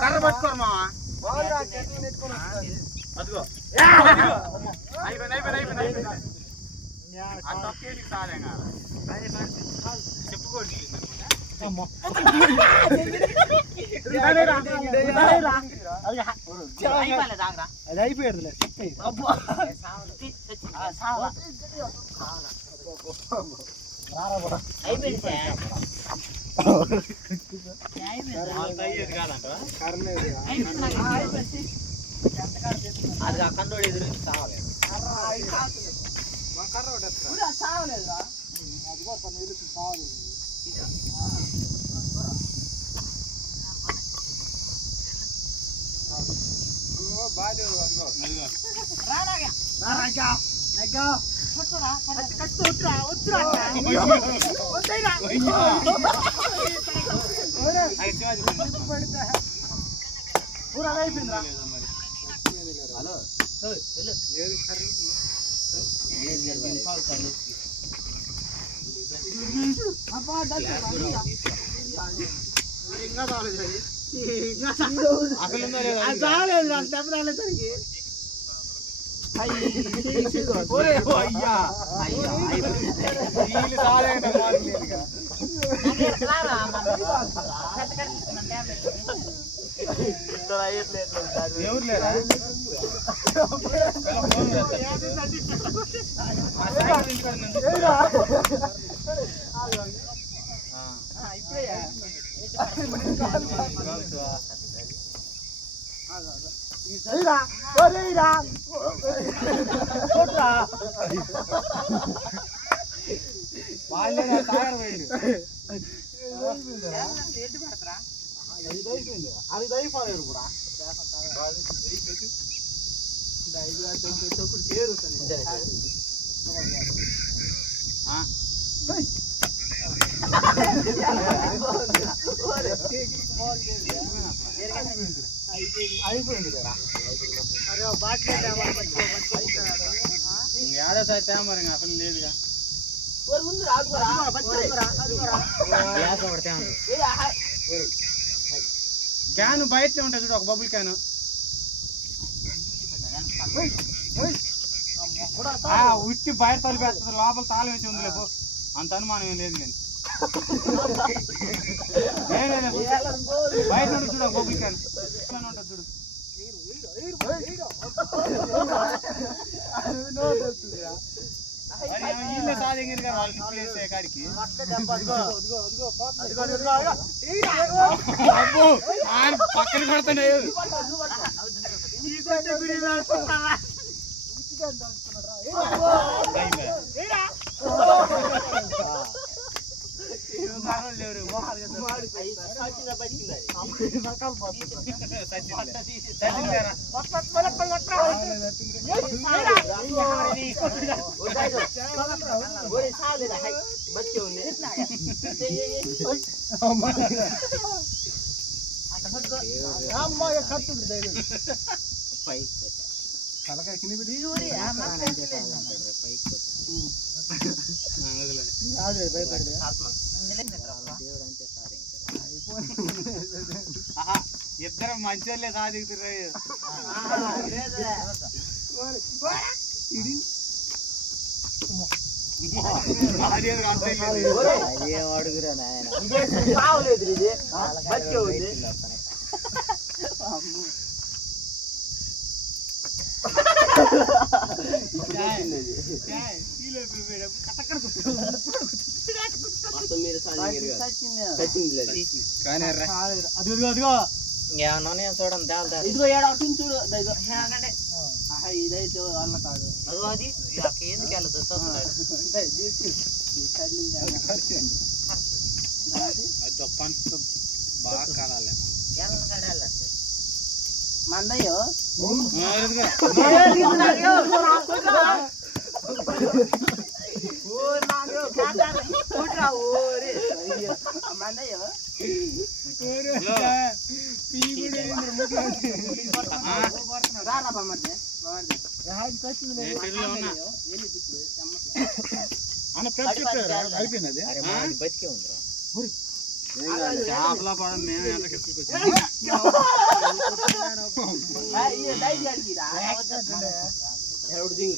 కర్ర పట్టుకోరు మావా అదిగో చెప్పుకోండి అది అయిపోయాడులే అది అక్కడ ఎదురు సావలేదు అది దయపోలేదు కూడా అయిపోయింది మరి అసలు లేదుగా క్యాన్ బయటనే ఉంటుంది చూడు, ఒక బబుల్ క్యాన్ ఉట్టి బయట తలిపేస్తుంది, లోపల తాళం వేసి ఉంది లేపు, అంత అనుమానం ఏం లేదు కానీ బయట ఉంటుంది చూడు, ఒక బబుల్ క్యాన్ ఉంటుంది చూడు. కాడికి పక్కన పడుతున్నాయి ఇద్దరు మంచోళ్ళే సాధిస్తున్నారు. అడుగురా చూడండి ఇదిగో ఏడా చూడు, ఇదైతే వాళ్ళ కాదు, అదో అది ఎందుకు వెళ్ళదు బాగా కాలాలి మందయ్యో మందయ్యో నీళ్ళలో ఉన్నా అన్న పెద్ద చెప్పారా అయిపోయింది అది అరే మాది బతికే ఉందిరా చేపల పడ మేము ఎండకి ఎవడు దిగు